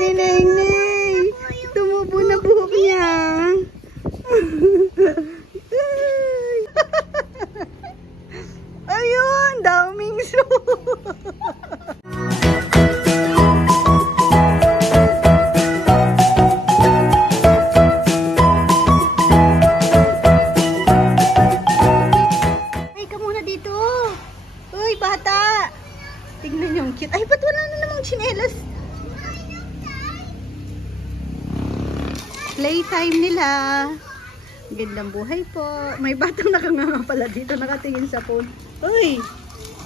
ni Nenay. Tumubo na buhok niya. Ayun, daming so. Ay, ka muna dito. Uy, bata. Tignan yung cute. Ay, ba't wala na namang tsinelas? Playtime nila. Gandang buhay po. May batang nakanganga pala dito, nakatingin sa phone. Uy,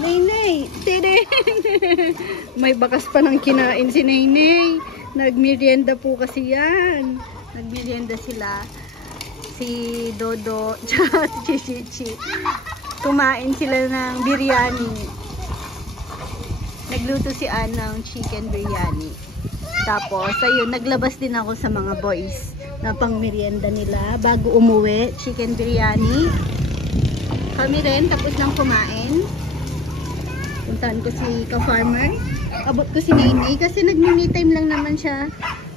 Nenay, tere. May bakas pa ng kinain si Nenay. Nagmerienda po kasi yan. Nagmerienda sila. Si Dodo at si Chichi. Kumain sila ng biryani. Nagluto si Ann ng chicken biryani. Tapos, ayun, naglabas din ako sa mga boys na pang merienda nila bago umuwi. Chicken biryani. Kami rin, tapos lang kumain. Puntahan ko si ka-farmer. Abot ko si Nenay kasi nag-me time lang naman siya.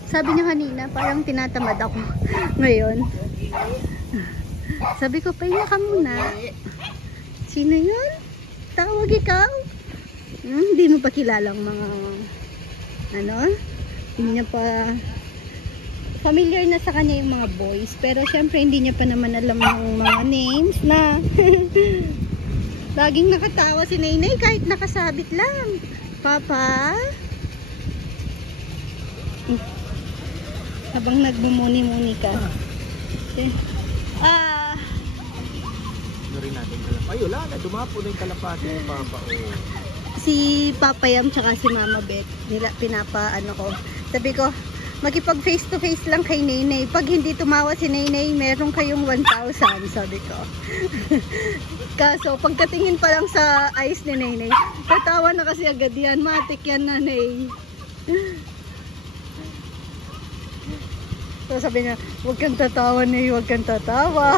Sabi niya kanina, parang tinatamad ako ngayon. Sabi ko, pahinga ka muna. Sino yun? Tawag ikaw? Hindi mo pa kilalang mga hindi niya pa familiar na sa kanya yung mga boys, pero syempre hindi niya pa naman alam yung mga names na laging nakatawa si Nenay kahit nakasabit lang. Papa, habang nagbumuni-muni ka. Rin natin kalapati. Ay, wala na. Dumapo na yung kalapati ni Papa. Oh. Si Papa Yam tsaka si Mama Beth, nila ko. Sabi ko, makipag face to face lang kay Nenay. Pag hindi tumawa si Nenay, meron kayong 1,000, sabi ko. Kaso, pagkatingin pa lang sa eyes ni Nenay, tatawa na kasi agad yan. Matik yan, Nanay. So sabi niya, huwag kang tatawa, Nay, huwag kang tatawa.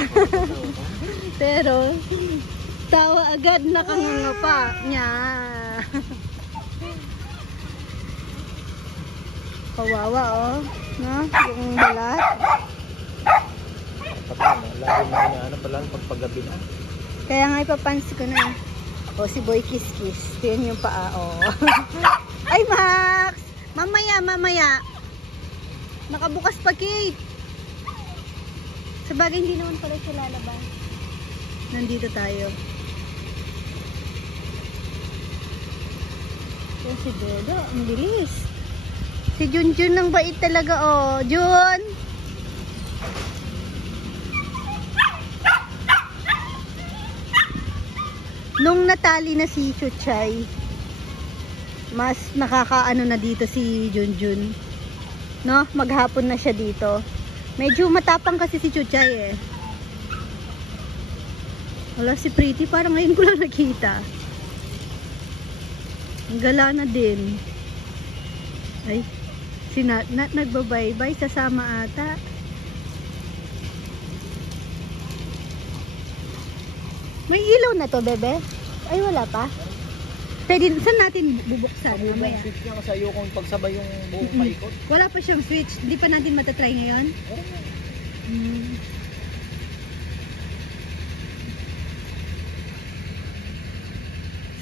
Pero, tawa agad, nakanganga pa niya. Kawawa, oh. No? Yung balat. Lagi na niya, pala pagpagabi na. Kaya nga ipapansin ko na. O, si Boy Kiss Kiss. Yan yung paa, oh. Ay, Max! Mamaya. Nakabukas pa, Kate. Sabagay, hindi naman pala siya lalabas. Nandito tayo. Oh, si Dodo, ang bilis. Si Junjun ang bait talaga, oh. Jun! Nung natali na si Chuchay, mas nakakaano na dito si Junjun. No? Maghapon na siya dito. Medyo matapang kasi si Chuchay eh. Wala si Pretty, parang ngayon ko lang nakita. Gala na din. Ay, si Nat nagbabaybay, sasama ata. May ilaw na to, bebe? Ay, wala pa. Pwede, saan natin bubuksan mamaya? Switch niya kasi ayokong pagsabay yung buong paikot. Wala pa siyang switch. Hindi pa natin matatry ngayon?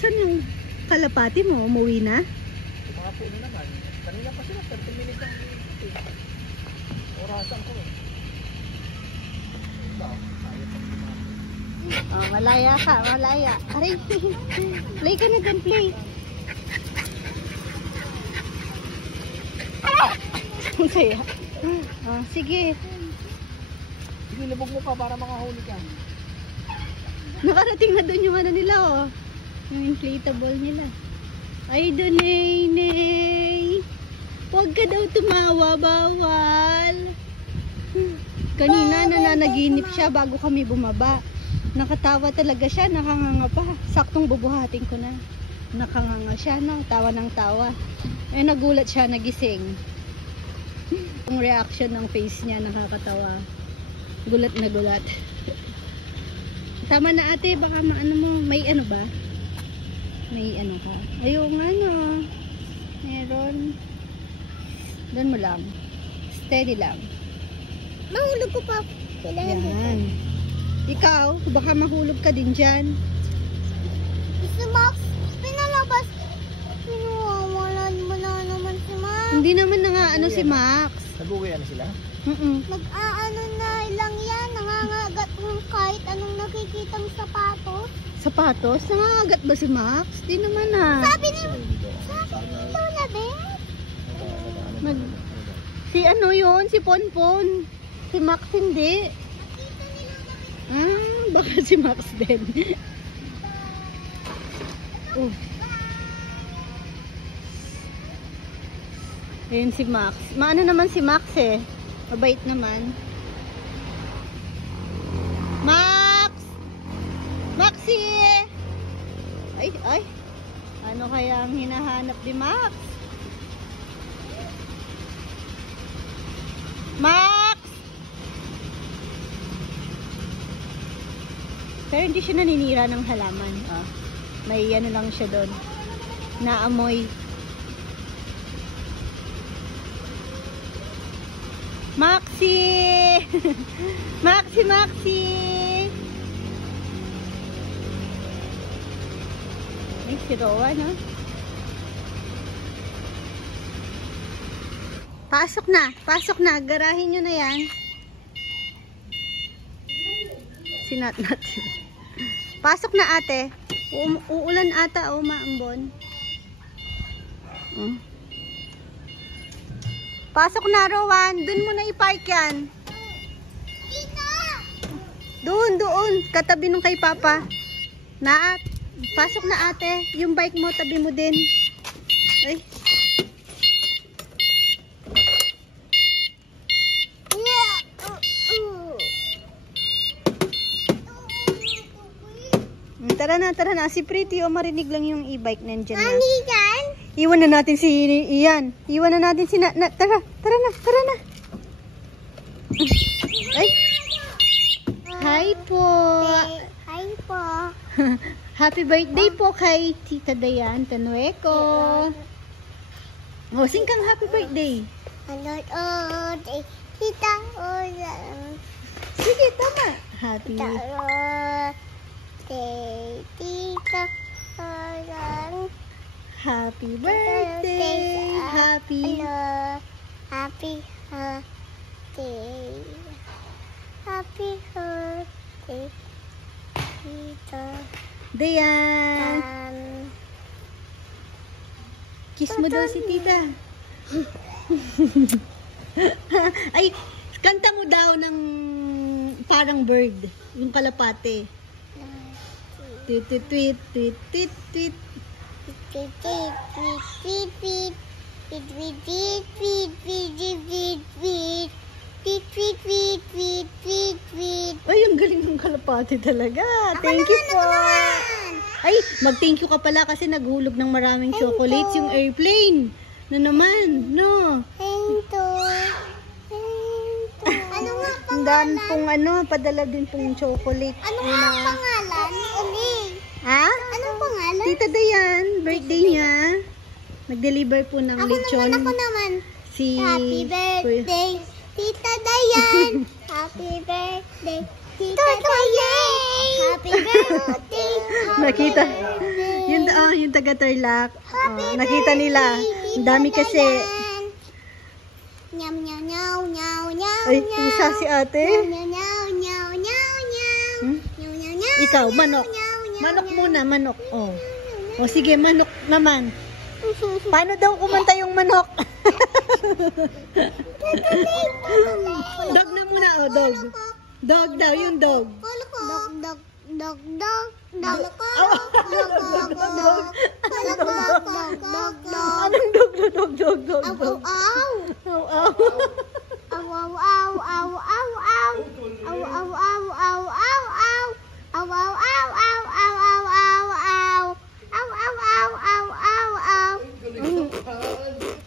Saan yung kalapati mo? Umuwi na? Tumapo na naman. Kanina pa sila, 30 minutes lang. Orasan ko. Oh, malaya ka, malaya. Aray, play ka na dyan, play. Ang saya. Oh, sige. Sige, libog mo pa para makahuli ka. Nakarating na doon yung ano nila, oh. Yung inflatable nila. Ay, doon, Nenay. Huwag ka daw tumawa, bawal. Kanina, nananaginip siya bago kami bumaba. Nakatawa talaga siya, nakanganga pa. Saktong bubuhatin ko na. Nakanganga siya, no? Tawa ng tawa. Eh, nagulat siya, nagising. Yung reaction ng face niya, nakakatawa. Gulat na gulat. Tama na ate, baka maano mo, may ano ba? May ano ka? Ayun, ano. Meron. Doon mo lang. Steady lang. Mahulog ko pa. Yan. Ikaw, baka mahulog ka din dyan. Si Max, pinalabas. Pinuwawalan mo na naman si Max. Hindi naman ano si Max. Nag-uwian na sila? Nag-aano na lang yan. Nangangagat ng kahit anong nakikitang sapatos. Sapatos? Nangangagat ba si Max? Di naman Sabi ni Lola Beth. Si ano yun? Si Ponpon. Si Max hindi. Baka si Max din. Oh. Ayun si Max. Maano naman si Max eh. Mabait naman. Max! Maxie! Ay. Ano kaya ang hinahanap ni Max? Max! Pero hindi siya naninira ng halaman. May ano lang siya doon. Naamoy. Maxie! Maxie! Ay, si Rowan, no? Pasok na. Garahin nyo na yan. Sinat natin. Pasok na, ate. Uulan ata, maambon. Pasok na, Rowan. Doon mo na i-park yan. Doon. Katabi nung kay Papa. Pasok na, ate. Yung bike mo, tabi mo din. Ay. Tara na. Si Pretty, marinig lang yung e-bike nandyan na. Yan? Iwan na natin si Ian. Tara na. Ay. Hi po. Happy birthday po kay Tita Dayan Tanueco. Sing kang happy birthday. Tita. Sige, tama. Happy. Tita. Happy birthday. Happy. Happy birthday. Happy birthday. Tita. Dayan. Kiss mo daw si Tita. Ay, kanta mo daw ng parang bird. Yung kalapate. Tweet, tweet, tweet, tweet, tweet, tweet. Tweet, tweet, tweet, tweet, tweet, tweet, tweet, tweet, tweet, tweet, tweet. Tweet, tweet, tweet, tweet, tweet, tweet. Ay, ang galing ng kalapate talaga. Thank you po. Ay, mag-thank you ka pala kasi naghulog ng maraming chocolates yung airplane. Na naman, no? Ano nga Ang dami pong padala din pong chocolate. Ano nga pangalan? Ha? Anong pangalan? Tita Dayan, birthday niya. Nag-deliver po ng lechon. Ako naman. Si Happy birthday, Tita Dayan. Happy birthday, Tita Dayan. Happy birthday. Nakita. Yung taga-Tarlac. Nakita nila. Ang dami kasi. Nyam nyam nyaw nyaw nyaw. Ay, isa si ate. Nyaw nyaw nyaw nyaw nyaw. Nyaw nyaw nyaw. Ikaw, manok. Manok muna, manok. O sige, manok naman. Paano daw kumanta yung manok? Dog na muna, dog. Dog daw, yung dog. Dog. Dog. Anong dog? Aw.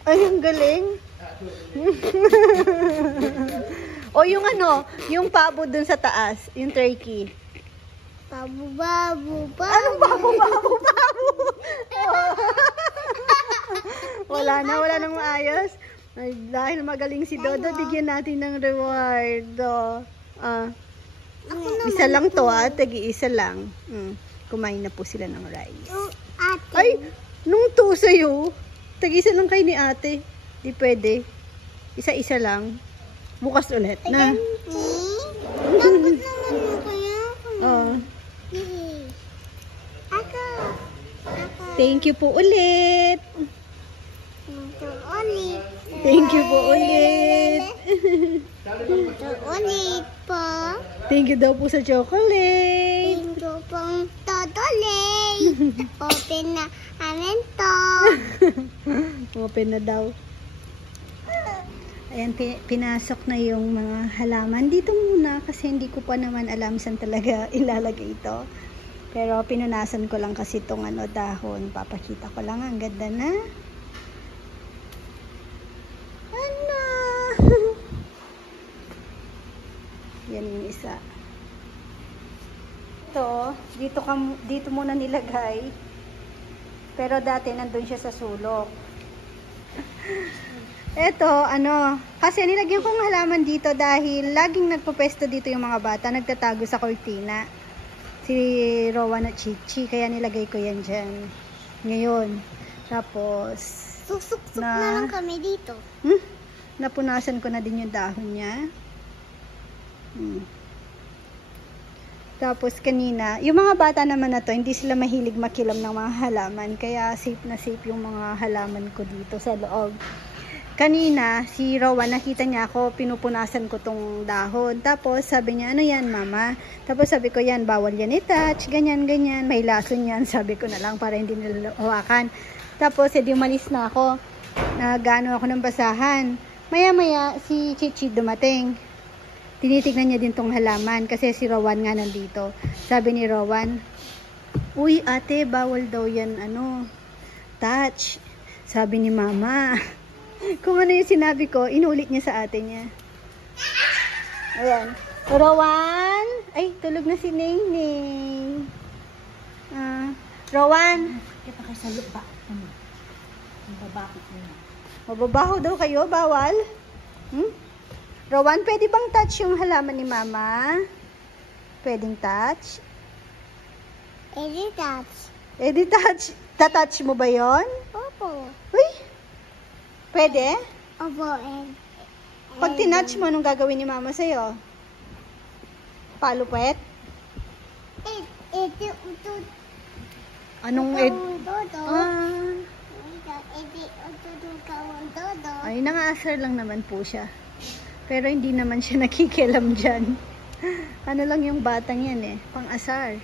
Ay, ang galing. O yung yung pabo dun sa taas, yung turkey. Babu. Anong babo? Wala nang maayos. Ay, dahil magaling si Dodo, bigyan natin ng reward. Ako naman. Isa lang to tagi-isa lang. Kumain na po sila ng rice. Ate. Ay, nung to sa'yo, tagi-isa lang kayo ni ate. Di pwede. Isa-isa lang. Bukas ulit na. Dapat naman mo kaya ako. Ako. Thank you po ulit. Ito ulit. Thank you po ulit. Ito ulit po. Thank you daw po sa chocolate. Ito pong totolay. Open na amin to. Open na daw. Ayan, pinasok na yung mga halaman. Dito muna kasi hindi ko pa naman alam saan talaga ilalagay ito. Pero pinunasan ko lang kasi itong dahon. Papakita ko lang. Ang ganda na. Ano? Yan yung isa. Ito, dito muna nilagay. Pero dati nandun siya sa sulok. Eto, kasi nilagyan kong halaman dito dahil laging nagpupesto dito yung mga bata, nagtatago sa kortina. Si Rowan at Chichi, kaya nilagay ko yan dyan. Ngayon, tapos, Susuk-suk na lang kami dito. napunasan ko na din yung dahon niya. Tapos kanina, yung mga bata naman na to, hindi sila mahilig makilam ng mga halaman, kaya safe na safe yung mga halaman ko dito sa loob. Kanina, si Rowan, nakita niya ako, pinupunasan ko tong dahon. Tapos, sabi niya, ano yan, mama? Tapos, sabi ko, yan, bawal yan i-touch, ganyan, ganyan. May lason yan, sabi ko na lang, para hindi nila hawakan. Tapos, edi umalis na ako. Nagano ako ng basahan. Maya-maya, si Chichi dumating. Tinitignan niya din tong halaman, kasi si Rowan nga nandito. Sabi ni Rowan, uy, ate, bawal daw yan, touch. Sabi ni mama. Kung ano yung sinabi ko, inulit niya sa ate niya. Ayan. Rowan! Ay, tulog na si Nene. Rowan! Kita kayo sa lupa. Mababakit mo na. Mababaho daw kayo? Bawal? Rowan, pwede bang touch yung halaman ni mama? Pwedeng touch? Edi touch. Pwede touch. Tatouch mo ba yon? Opo. Uy! Pwede? Opo. Pag tinouch mo, anong gagawin ni mama sa'yo? Palupet? Edi utut. Anong Dodo. Edi utut kawang dodo. Ay, nangaasar lang naman po siya. Pero hindi naman siya nakikialam dyan. Ano lang yung batang yan pang-asar.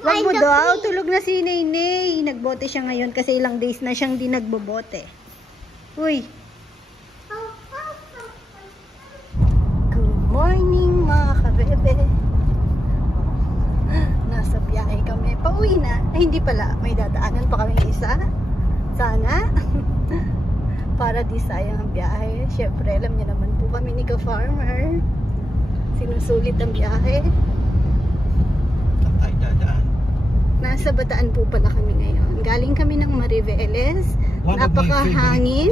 Wag mo daw, tulog na si Nene. Nagbote siya ngayon kasi ilang days na siyang di nagbobote. Uy. Good morning mga kabebe. Nasa biyahe kami. Pauwi na. Ay, hindi pala. May dadaanan pa kami isa. Sana. Para di sayang ang biyahe. Siyempre, alam niya naman po kami ni Ka-Farmer. Sinusulit ang biyahe. Saan tayo dadaan? Nasa Bataan po pala kami ngayon. Galing kami ng Mariveles. One of my Napakahangin.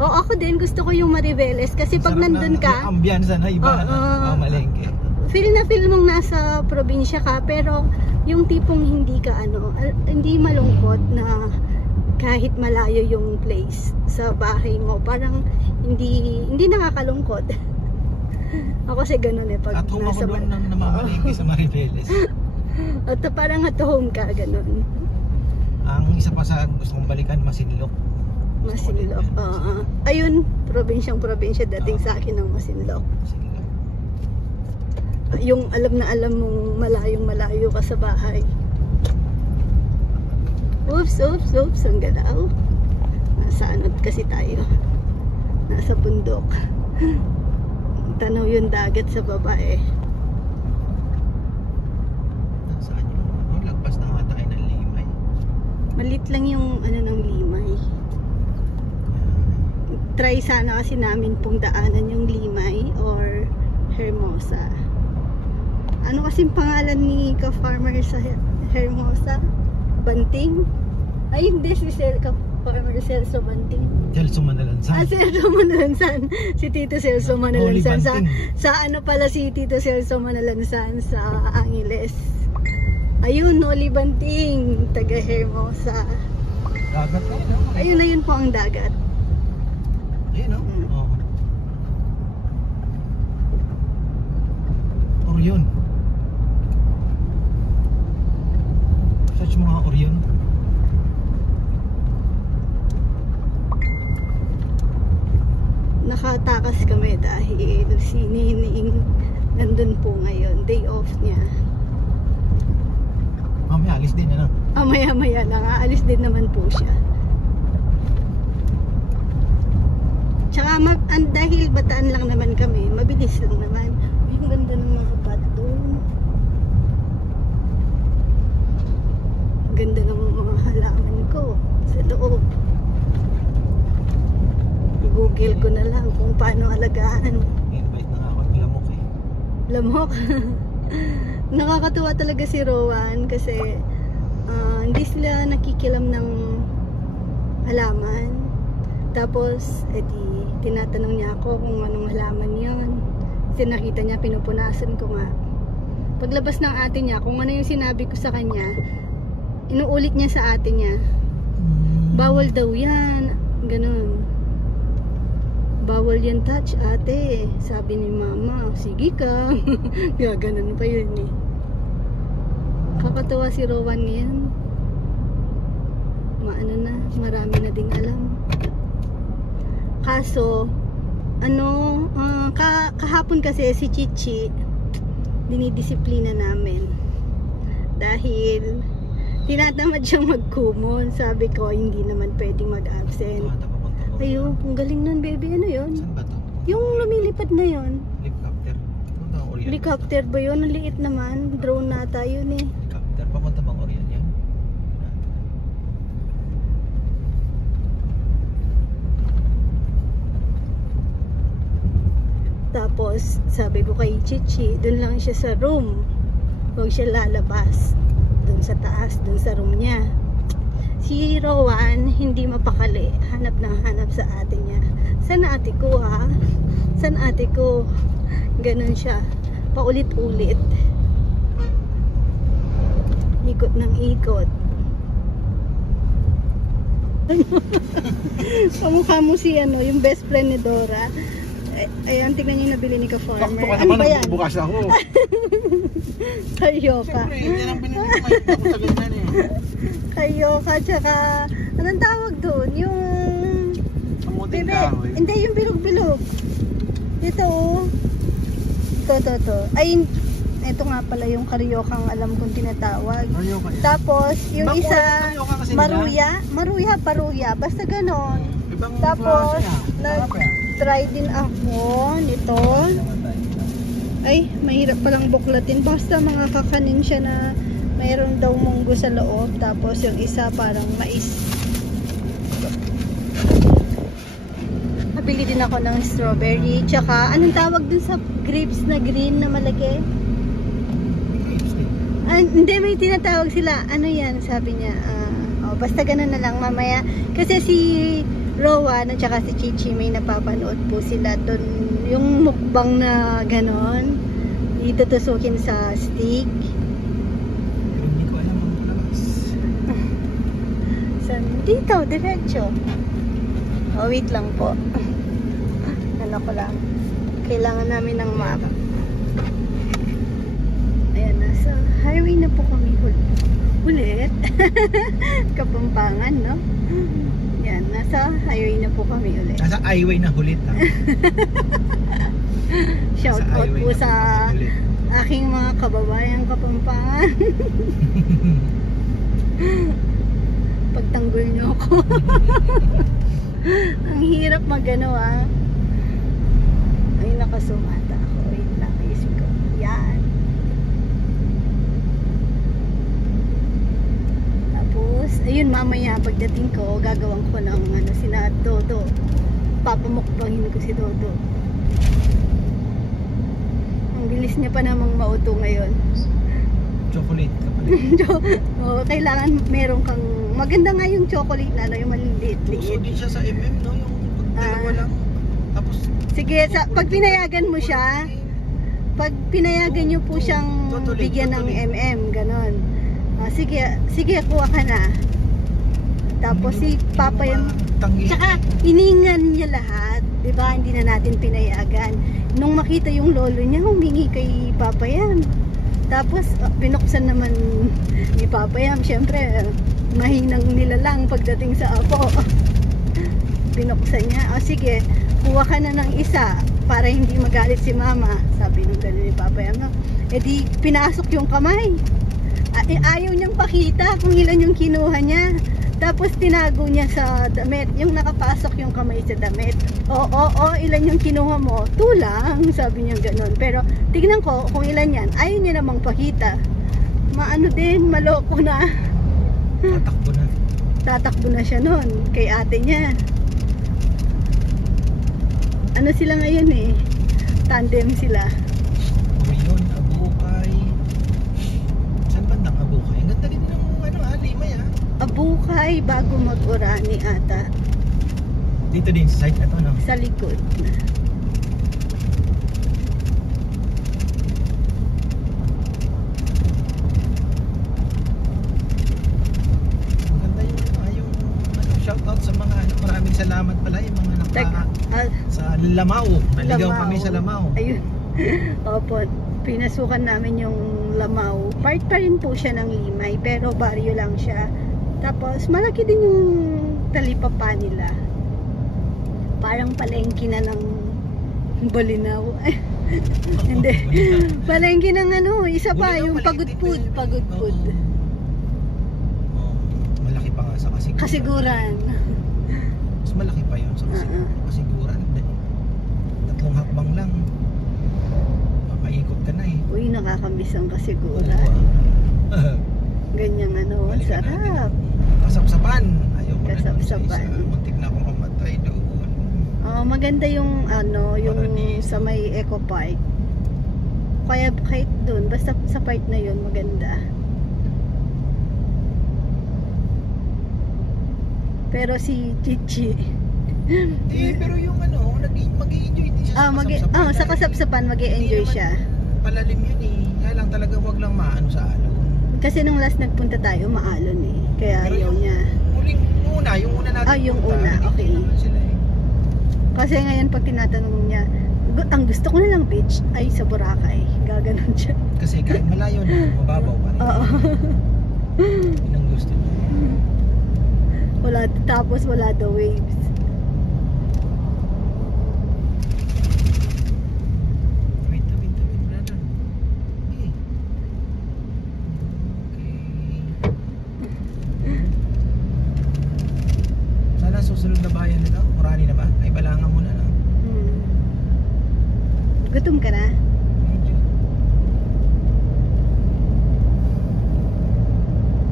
Oo, ako din. Gusto ko yung Mariveles. Kasi pag Sarap nandun ng ka, ambiyansa na iba na malengke. feel na feel mong nasa probinsya ka. Pero yung tipong hindi ka hindi malungkot na kahit malayo yung place sa bahay mo, parang hindi nakakalungkot. Ako kasi ganun pag At home nasa ako doon nang namamalengke sa Mariveles. at parang at home ka, ganun. Ang isa pa sa gusto kong balikan, Masinloc. Masinloc. Ayun, probinsya dating sa akin ng Masinloc. Masinloc. Yung alam na alam mong malayo ka sa bahay. Oops, ang galaw. Nasa kasi tayo. Nasa bundok. Tanaw yung dagat sa baba Saan yun? Lagpas na nga tayo ng Limay. Malit lang yung ng Limay. Try sana kasi namin pong daanan yung Limay or Hermosa. Ano kasing pangalan ni Ka-Farmer sa Hermosa? Banting? Ay, hindi si Sir Farmer Celso Banting. Celso Manalansan. Celso Manalansan. Si Tito Celso Manalansan. Banting. Sa ano pala si Tito Celso Manalansan? Sa Angeles. Ayun, Noli Banting. Taga Hermosa. Dagat na yun, no? Ayun na yun po ang dagat. Ayun, no? Oo. Orion. Search mo nga Orion. Nakatakas kami dahil si Nining nandun po ngayon. Day off niya. Mamaya alis din, ano? Maya-maya lang. Aalis din naman po siya. Tsaka dahil bataan lang naman kami, mabilis lang naman. Yung ganda ng mga bat doon. Ganda ng mga halaman ko sa loob. Google ko na lang kung paano alagaan. Invite na nga ako. Lamok eh. Lamok. Nakakatuwa talaga si Rowan kasi hindi sila nakikilam ng halaman. Tapos, tinatanong niya ako kung anong halaman yan. Kasi nakita niya, pinupunasan ko nga. Paglabas ng ate niya, kung ano yung sinabi ko sa kanya, inuulit niya sa ate niya. Bawal daw yan. Ganun. Bawal yan touch, ate. Sabi ni mama, sige ka. Gaganon pa yun eh. Kakatawa si Rowan ngayon. Maano na, marami na ding alam. Kaso, kahapon kasi si Chichi, dinidisiplina namin. Dahil, tinatamad siyang magkumon. Sabi ko, hindi naman pwedeng mag-absent. Ayun, ang galing nun, baby. Ano yun? Saan ba to? Yung lumilipad na yun. Helicopter. Papunta ang Orion. Helicopter ba yun? Ang liit naman. Drone nata yun eh. Helicopter. Papunta bang Orion yan? Tapos, sabi ko kay Chichi, dun lang siya sa room. Huwag siya lalabas. Dun sa taas, dun sa room niya. Si Rowan, hindi mapakali. Hanap ng hanap sa ate niya. Saan ate ko ha? Saan ate ko? Ganon siya. Paulit-ulit. Ikot ng ikot. Pamukha mo si yung best friend ni Dora. Ayan, tignan niyo yung nabili ni Ka-Farmer. Ano ba yan? Bukas ako. Kayoka. Siyempre, yan ang binili ko. May ako sa ganyan eh. Kayoka, tsaka, anong tawag doon? Yung, Kamuting bebe, kahoy. hindi yung bilog-bilog. Ito, oh. Ito. Ay, ito nga pala yung karyokang alam kong tinatawag. Kayoka yan. Tapos, yung Ibang isa, kayoka kasi nila. paruya. Basta ganon. Ibang Tapos, klase yan. nag-try din ako nito. Ay, mahirap palang buklatin. Basta mga kakanin siya na mayroon daw munggo sa loob. Tapos yung isa parang mais. Nabili din ako ng strawberry. Tsaka, anong tawag dun sa grapes na green na malaki? Hindi, may tinatawag sila. Ano yan? Sabi niya. Basta ganun na lang mamaya. Kasi si Rowan at saka si Chichi may napapanood po sila doon. Yung mukbang na ganon. Itutusukin sa stick. Hindi ko alam ang labas. Dito, diretso. Wait lang po. Ano ko lang. Kailangan namin ng map. Ayan, nasa highway na po kami ulit. Kapampangan, no? Yan, nasa highway na po kami ulit. Nasa highway na hulit ha. Shout Nasa out highway po na sa kami ulit. aking mga kababayang Kapampangan. Pagtanggol niyo ako. Ang hirap magano ah. Ay, nakasumata ako. Wait lang, isip ko. Yan. Tapos, ayun, mamaya pagdating ko, gagawin ko ng sina Dodo. Papamukbangin ko si Dodo. Ang bilis niya pa namang mauto ngayon. Chocolate ka pala. Kailangan meron kang Maganda nga yung chocolate na, yung Uso maliliit-liit. din siya sa MM, no? Yung dalawa lang. Tapos, Sige, pag pinayagan mo siya, pag pinayagan nyo po siyang Tutuloy, bigyan ng tutuloy. MM, ganon. Sige, kuha ka na. Tapos si Papa yung... Tanggi. Tsaka, iningan niya lahat. Diba? Hindi na natin pinayagan. Nung makita yung lolo niya, humingi kay Papa Yam. Tapos, binuksan naman ni Papa Yam. Siyempre, mahinang nilalang pagdating sa apo. Binuksan niya. Sige, kuha ka na ng isa para hindi magalit si Mama. Sabi nung gano'n ni Papa Yam. No? E di, pinasok yung kamay. Ayaw niyang pakita kung ilan yung kinuha niya. Tapos tinago niya sa damit. Yung nakapasok yung kamay sa damit. Oo, ilan yung kinuha mo? 2 lang, sabi niya gano'n. Pero tignan ko kung ilan yan. Ayaw niya namang pakita. Maano din, maloko na. Tatakbo na. Tatakbo na siya nun kay ate niya. Ano sila ngayon eh? Tandem sila. Ngayon, Abukay. Saan bandang Abukay? Ang ganda din ng Limay ah. Abukay bago mag-Orani ata. Dito din sa site na to, no? Sa likod. Maganda yung shoutout sa mga maraming salamat pala yung mga sa Lamao. Naligaw kami sa Lamao. Ayun. Opo, pinasukan namin yung Lamao. Part pa rin po siya ng Limay, pero baryo lang siya. Tapos malaki din yung talipapa nila. Parang palengke na ng Balinaw. Hindi. Palengke ng isa pa, Balinaw, yung maliit pagod din food, pa yun. pagod food. Oo. Malaki pa nga sa Kasiguran. Kasiguran. Mas malaki pa yun sa Kasiguran. 3 hakbang lang. Makaikot ka na eh. Uy, nakakamiss ang Kasiguran. Ganyang Balikan sarap. natin. Kasapsapan. Ayaw ko na doon sa Kasapsapan. isa. Muntik na akong mamatay doon. Maganda yung yung Paradiso. sa may Eco Park. Kaya kahit doon, basta sa part na yun maganda. Pero si Chichi, Pero yung mag-i-enjoy din siya sa sa kasapsapan mag-i-enjoy Hindi siya. naman palalim yun eh. Kaya lang talaga wag lang maano sa alon. Kasi nung last nagpunta tayo, maalon eh. Kaya Pero ayaw yung niya. yung una natin Yung punta, una, hindi okay. naman sila eh. Kasi ngayon pag tinatanong niya, ang gusto ko na lang beach ay sa Boracay. Gaganon siya. Kasi kahit malayo na, mababaw pa rin. Oo. Yun ang gusto niya. Tapos wala the waves. Wait, brother. Okay. Sana susunod na bayan nito? Orani na ba? Ay, Balangan muna na. Gutom ka na? Medyo.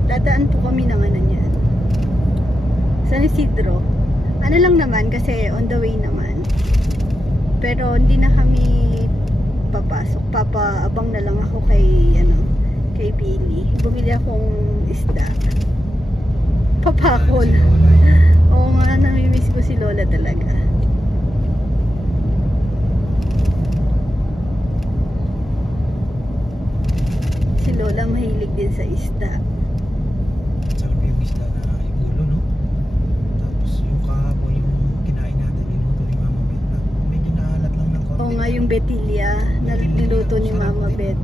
Dadaan po kami ng niyan. San Isidro. Ano lang naman kasi on the way naman. Pero hindi na kami papasok. Papaabang na lang ako kay Billy. Bumili akong isda. Papakol. Oo nga, namimiss ko si Lola talaga. Si Lola mahilig din sa isda. Sarap yung isda na igulo, no? Tapos yung kahapon yung kinain natin, niluto ni Mama Bet. Medyo naalat lang ng konti. Oo nga, yung betilya na niluto ni Sarap Mama din. Bet.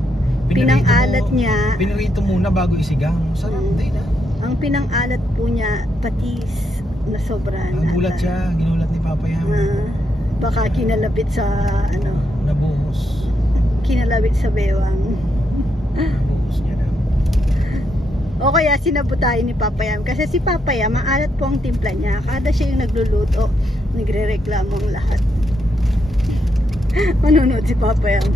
Pinarito Pinang-alat mo- niya. Pinarito muna bago isigang. Sarap Mm. din ah. Ang pinang-alat po niya, patis na sobra. Gulat siya, ginulat ni Papa yan. Baka kinalabit sa Nabuhos. kinalabit sa bewang. Nabuhos niya na. O kaya sinabutay ni Papa Yam. Kasi si Papa Yam, maalat po ang timpla niya. Kada siya yung nagluluto, nagre-reklamo ang lahat. Manunod si Papa Yam.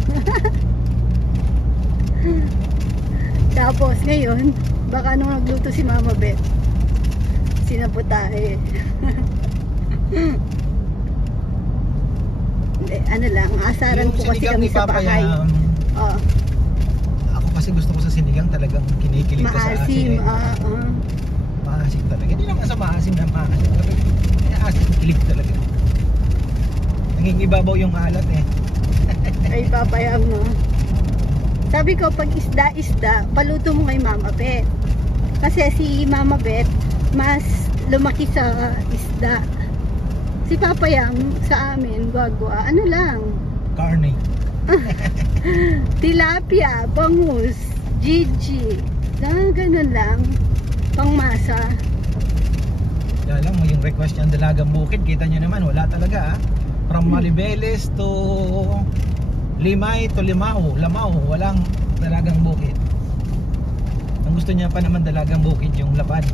Tapos ngayon, baka nung nagluto si Mama Bet, sinabutay. Ano lang, asaran Yung po kasi sinigang kami ni sa Papa bahay. Yam, Oo. ako kasi gusto ko sa sinigang talagang kinikilig ka sa Maasim. asin eh. maasim talaga. Hindi naman sa maasim na maasim talaga. Maasim, kilig talaga. Nangingibabaw yung alat eh. Ay, papayam mo. Sabi ko, pag isda, paluto mo kay Mama Bet. Kasi si Mama Bet, mas lumaki sa isda. Si Papayam, sa amin, gwagwa, ano lang, Carne. tilapia, bangus, Gigi, ganun lang, pangmasa. Kaya lang mo yung request niyang dalagang bukid, kita nyo naman, wala talaga ah. From Malibeles to Limay to Limao, walang dalagang bukid. Ang gusto niya pa naman dalagang bukid yung lapad.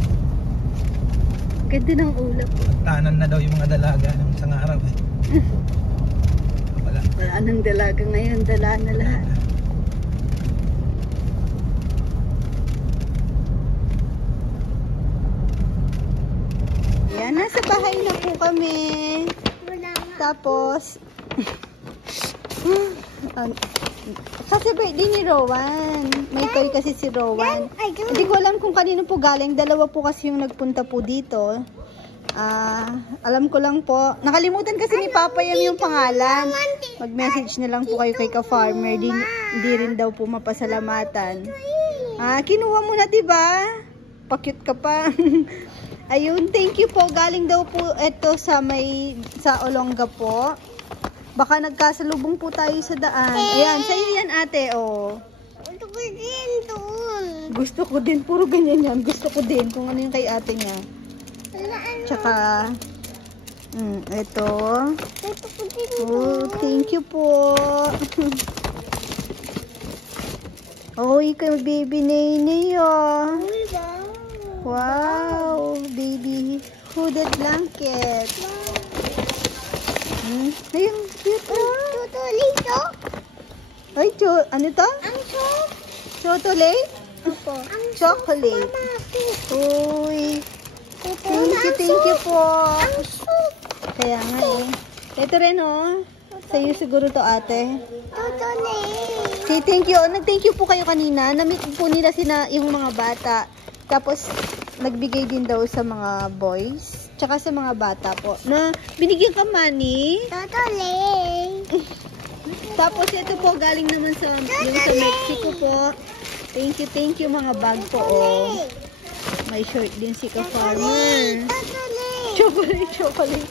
Ganda ng ulap. Tanan na daw yung mga dalaga ng isang araw eh. Wala. Wala nang dalaga ngayon, dala na lahat. Yan, nasa bahay na po kami. Wala nga. Tapos, kasi birthday ni Rowan. May toy kasi si Rowan. Hindi ko alam kung kanino po galing. Dalawa po kasi yung nagpunta po dito. Alam ko lang po. Nakalimutan kasi ni Papa yung pangalan. Mag-message na lang po kayo kay ka-farmer. Di rin daw po mapasalamatan. Kinuha mo na, diba? Pa-cute ka pa. Ayun, thank you po. Galing daw po ito sa Olonga po. Baka nagkasalubong po tayo sa daan. Ayan, sa'yo yan ate, oh. Gusto ko din doon. Gusto ko din, puro ganyan yan. Gusto ko din kung ano yung kay ate niya. Wala ano. Tsaka, ito. Gusto ko din Oh, thank you po. Oh, ikaw baby Nene, oh. Wow, baby hooded blanket. Ayun, cute, oh. Tutulito. Ay, ano to? Ang sok. Chocolate? Opo. Ang Chocolate. Uy. Thank you po. Ang sok. Kaya nga eh. Ito rin oh. Sa'yo siguro to ate. Tutulito. Okay, thank you. Nag-thank you po kayo kanina. Na-meet po nila yung mga bata. Tapos, nagbigay din daw sa mga boys. Tsaka sa mga bata po. Na binigyan ka money. Tutulito. Tapos ito po galing naman sa Mexico po. Thank you mga bag po oh. May shirt din si ka-farmer. Chocolate.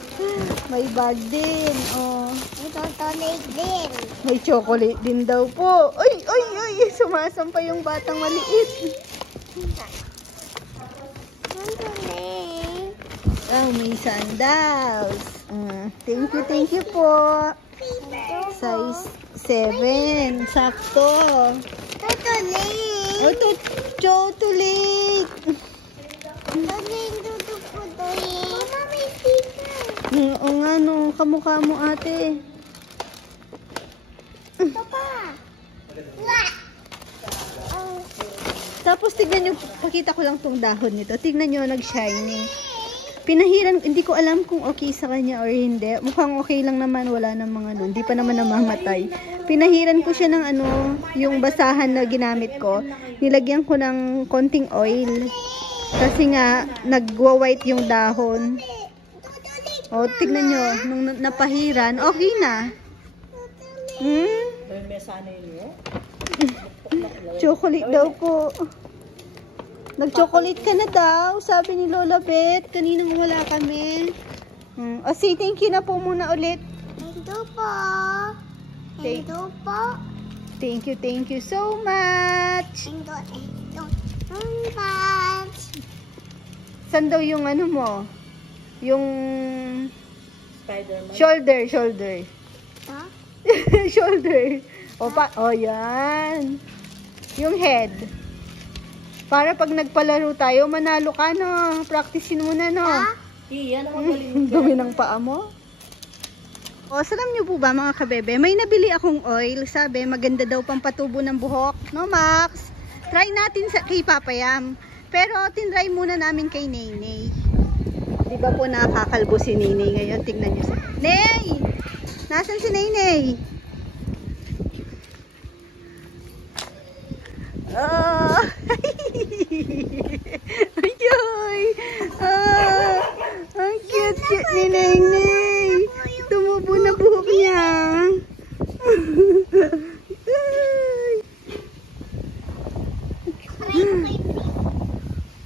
May bag din oh. Tutulito din. May chocolate din daw po. Ay, sumasampa yung batang maliit. Oh, may sandals. Thank you po. Size 7. Sakto. Tutulito. Ito, chocolate. Mama, may sticker. Oo nga no, kamukha mo ate. Papa. Tapos tignan nyo, pakita ko lang tong dahon nito. Tignan nyo, nag-shiny. Pinahiran, hindi ko alam kung okay sa kanya or hindi. Mukhang okay lang naman, wala nang mga ano. Hindi pa naman namamatay. Pinahiran ko siya ng ano, yung basahan na ginamit ko. Nilagyan ko ng konting oil. Kasi nga, nagwa-white yung dahon. O, tignan nyo, nung napahiran, okay na. Chocolate daw po. Nag-chocolate ka na daw, sabi ni Lola Beth. Kaninang wala kami. Say thank you na po muna ulit. Thank you so much. Saan daw yung ano mo? Yung Spider-Man. shoulder. Shoulder. O yan. Yung head. Para pag nagpalaro tayo, manalo ka no. Practicein mo na no. Yan ang magaling. Dumi ng paa mo. O, alam niyo po ba mga kabebe, may nabili akong oil. Sabi, maganda daw pang patubo ng buhok. No, Max? Try natin kay Papayam. Pero, tinry muna namin kay Nene. Di ba po nakakalbo si Nene ngayon? Tignan niyo. Ney! Nasaan si Nene? Oh! Ayoy! Ah, ang cute ni Nenay. Tumubo na buhok niya.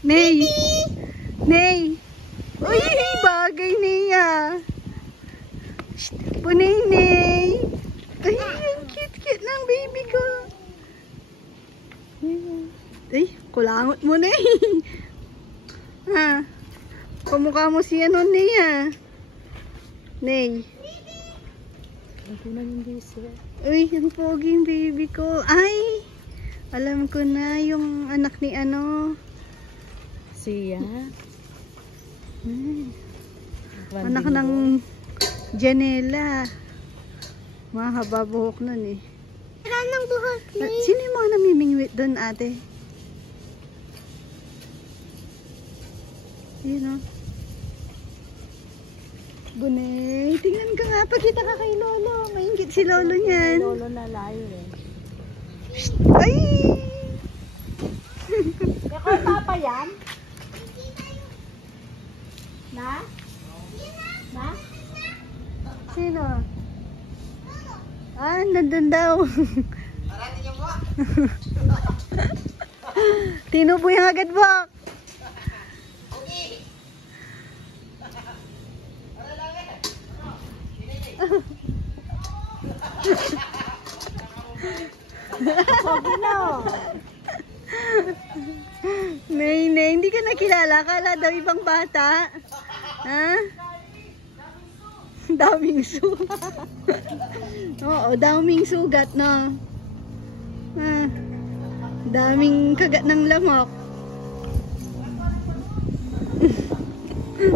Ney! Ney! Uy, bagay niya. Punay, Ney. Ay, ang cute ng baby ko. Ay, kulangot mo, Ney. Ha? Kumukha mo si ano, Ney, ha? Ney. Uy, ang pogi yung baby ko. Ay, alam ko na yung anak ni ano. Siya. Anak ng Janela. Mahaba buhok nun eh. Wala nang buhok ni. Sino yung mga namimingwit doon, ate? Yun o. Gunay, tingnan ka nga. Pagkita ka kay Lolo. Maingit si Lolo niyan. Lolo na layo eh. Ay! Ikaw papa yan? Na? Na? Sino? Ah, nandun daw. Tinubo yung agad bak. Nay, hindi ka nakilala. Kala daw ibang bata. Ha? Daming sugat. Oo, daming sugat, no? Ha? Daming kagat ng lamok.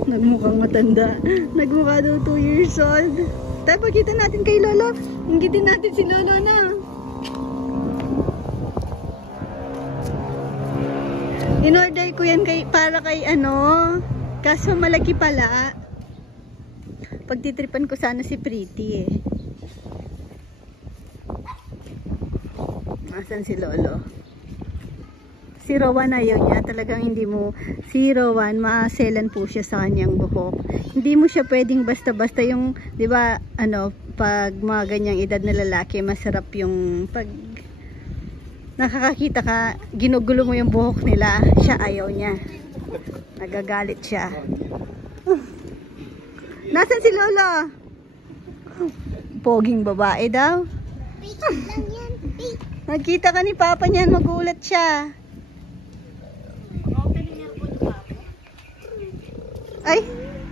Nagmukhang matanda. Nagmukha daw 2 years old. Tayo, pagkita natin kay Lolo. Inggitin natin si Lolo na. In-order ko yan para kay ano. Kaso malaki pala. Pagtitripan ko sana si Pretty eh. Asan si Lolo? Si Rowan ayaw niya. Talagang hindi mo. Si Rowan, maaselan po siya sa kanyang buhok. Hindi mo siya pwedeng basta-basta yung, di ba, ano, pag mga ganyang edad na lalaki, masarap yung pag nakakakita ka, ginugulo mo yung buhok nila. Siya ayaw niya. Nagagalit siya. Nasaan si Lolo? Poging babae daw. Nagkita ka ni Papa niyan, magulat siya. Ay,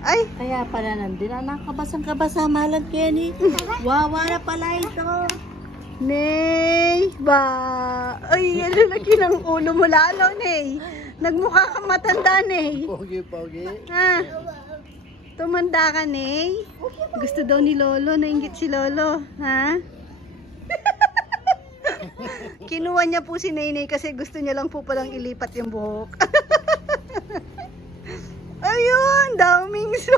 ay. Kaya pala nandun. Nakabasang-kabasa malag Kenny. Wawa na pala ito. Ney, ba? Ay, ano laki ng ulo mo lalo, Ney. Nagmukha kang matanda, Ney. Pogi, pogi. Ha? Tumanda ka, Ney. Gusto daw ni Lolo, nainggit si Lolo. Ha? Kinuha niya po si Ney kasi gusto niya lang po palang ilipat yung buhok. Ayun, daming su.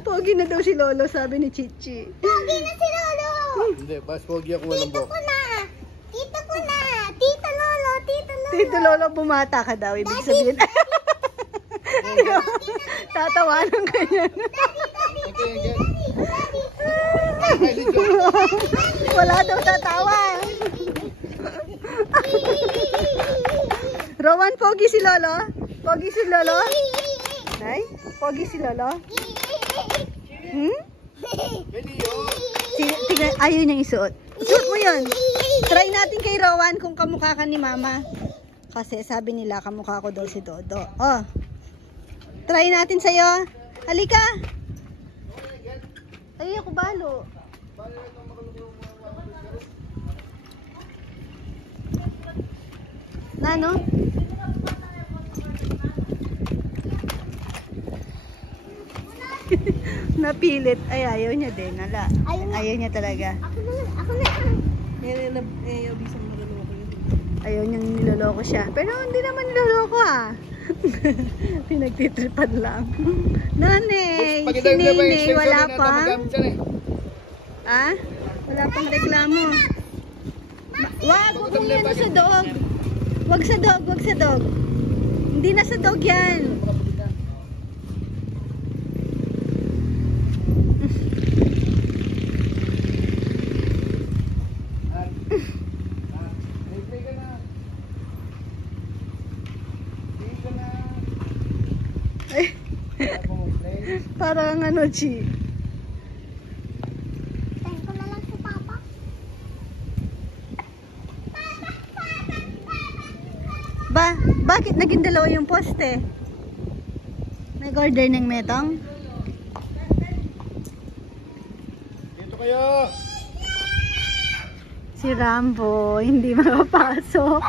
Pogi na daw si Lolo, sabi ni Chichi. Pogi na si Lolo. Hindi, mas pogi ako walang Tito buhok. ko na. Tito ko na. Tito Lolo. Tito Lolo. Tito Lolo, bumata ka daw, ibig sabihin. Tatawanan ka yan. Wala daw tatawa. Rowan, pogi si Lolo? Pogi si Lolo? Ay, pogi si Lolo? Hmm? Tingnan, ayaw niyang isuot. Isuot mo yun. Try natin kay Rowan kung kamukha ka ni Mama. Kasi sabi nila kamukha ko daw si Dodo. Oh. Try natin sa'yo. Halika. Ay, ako balo. Nano? Napilit. Ay, ayaw niya din. Ala. Ayaw niya talaga. Ako na. Ako na. Ayaw niyang niloloko siya. Pero hindi naman niloloko ah. Pinagtitripan lang. Nanay, si Nene, wala pa. Ah? Wala pang reklamo. Wag mo yan sa dog. Wag sa dog, wag sa dog. Hindi Hindi na sa dog yan. Parang ano, Chi. Tayo ko na lang si Papa. Bakit naging dalawa yung poste? Nag-order ng metong? Dito kayo! Si Rambo, hindi makapasok.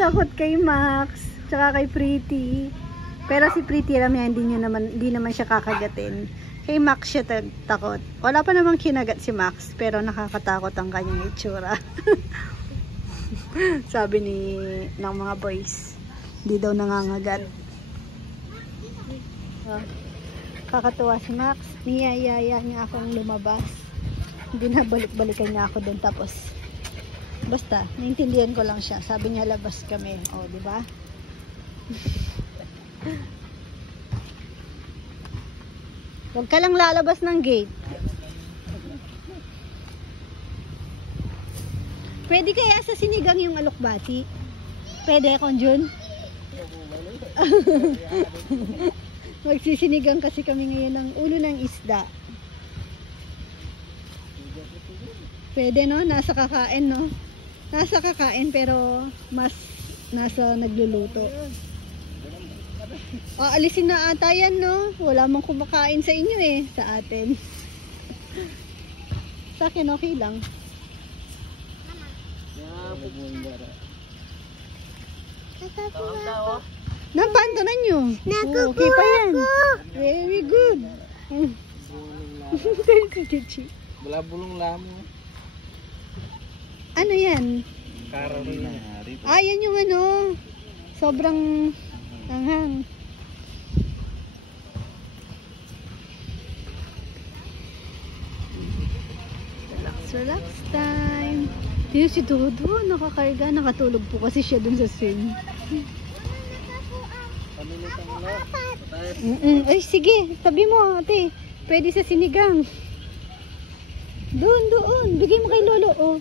Takot kay Max, tsaka kay Pretty. Pero si Pretty Ramya, hindi naman siya kakagatin. Kay Max siya takot. Wala pa namang kinagat si Max, pero nakakatakot ang kanyang itsura. Sabi ng mga boys, hindi daw nangangagat. Kakatuwa si Max, niyayaya niya akong lumabas. Binabalik-balikan niya ako doon, tapos basta, naintindihan ko lang siya. Sabi niya labas kami. O, di ba? Huwag ka lang lalabas ng gate. Pwede kaya sa sinigang yung alokbati? Pwede, Konjun? Magsisinigang kasi kami ngayon ng ulo ng isda. Pwede, no? Nasa kakain, no? Nasa kakain, pero mas nasa nagluluto. Alisin na ata yan, no? Wala mang kumakain sa inyo eh, sa atin. Sa akin, okay lang. Napantanan nyo. Okay pa yan. Very good. Wala bulong lamo. Ano yan? Carolina. Yan yung ano. Sobrang anghang. Relax time. Tingnan si Dodo, nakakarga, nakatulog po kasi siya dun sa swing. Ay, sige, tabi mo, ate. Pwede sa sinigang. Doon. Bigay mo kay Lolo, oh.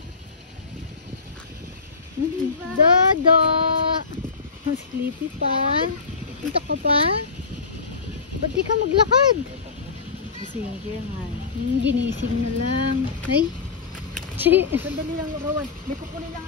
Dodo. Sleepy pa. Ito ka pa. Ba't di ka maglakad? Sige nga. Ginising na lang. Ay. Chi. Sandali lang, Rowan. May kukunin lang